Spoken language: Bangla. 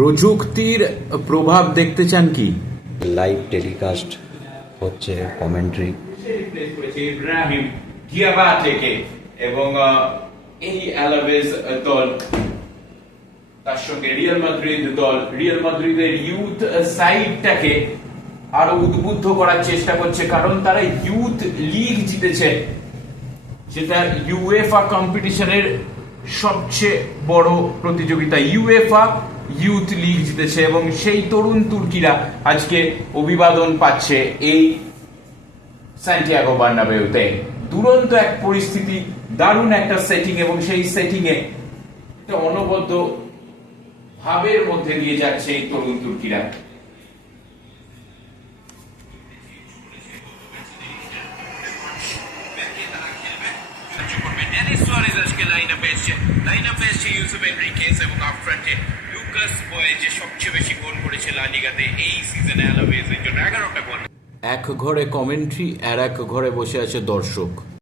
প্রযুক্তির প্রভাব দেখতে চান কি? লাইভ টেলিকাস্ট হচ্ছে কমেন্ট্রি। ইব্রাহিম ডিয়াবা থেকে এবং এই অ্যালাভেজ দল তার সঙ্গে রিয়াল মাদ্রিদ দল রিয়াল মাদ্রিদের ইউথ সাইডটাকে আরো উদ্বুদ্ধ করার চেষ্টা করছে, কারণ তারা ইউথ লিগ জিতেছে, যেটা ইউএফা কম্পিটিশনের সবচেয়ে বড় প্রতিযোগিতা। ইউএফা ইউথ লিগ জিতেছে এবং সেই তরুণ তুর্কিরা আজকে অভিবাদন পাচ্ছে এই সান্টিয়াগো বার্নাবেউতে। দুরন্ত এক পরিস্থিতি, দারুণ একটা সেটিং, এবং সেই সেটিং এ একটা অনবদ্য ভাবের মধ্যে দিয়ে যাচ্ছে এই তরুণ তুর্কিরা। ডেনিস সুয়ারেজ আজকে লাইনআপে এসেছে ইউসুফ এনরিকেস এবং আপফ্রন্টে লুকাস বয়, যে সবচেয়ে বেশি গোল করেছে লা লিগাতে এই সিজনে অ্যালাভেজের জন্য 11টা গোল। এক ঘরে কমেন্ট্রি আর এক ঘরে বসে আছে দর্শক।